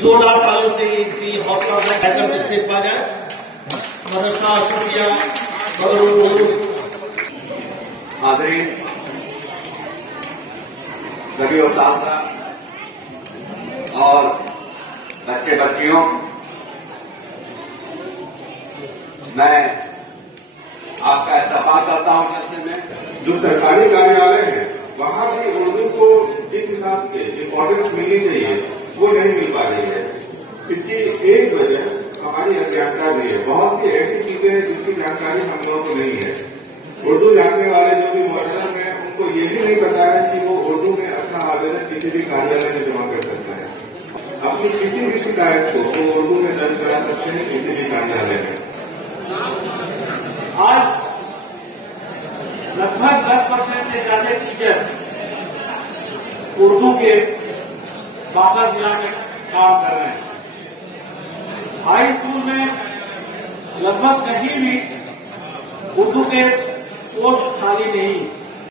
जोरदार तालियों से इनकी हौसला अफजाई कर स्टेज पर जाए। मदरसा शुक्रिया हाज़रीन, सभी उस्ताद और बच्चे बच्चियों, मैं आपका इस्तेमाल करता हूं जलसे में। जो सरकारी कार्यालय है वहां भी उर्दू को जिस हिसाब से इम्पोर्टेंस मिलनी चाहिए वो नहीं मिल पा रही है। इसकी एक वजह हमारी अज्ञानता भी है। बहुत सी ऐसी चीजें हैं जिसकी जानकारी हम लोगों को नहीं है। उर्दू जानने वाले जो भी मुअज़्ज़िन हैं उनको ये भी नहीं पता है कि वो उर्दू में अपना आवेदन किसी भी कार्यालय में जमा कर सकता है। अपनी किसी भी शिकायत को वो उर्दू में दर्ज करा सकते हैं किसी भी कार्यालय में। आज लगभग 10% से ज्यादा टीचर उर्दू के बाबा जिला में काम कर रहे हैं। हाई स्कूल में लगभग कहीं भी उर्दू के पोस्ट खाली नहीं।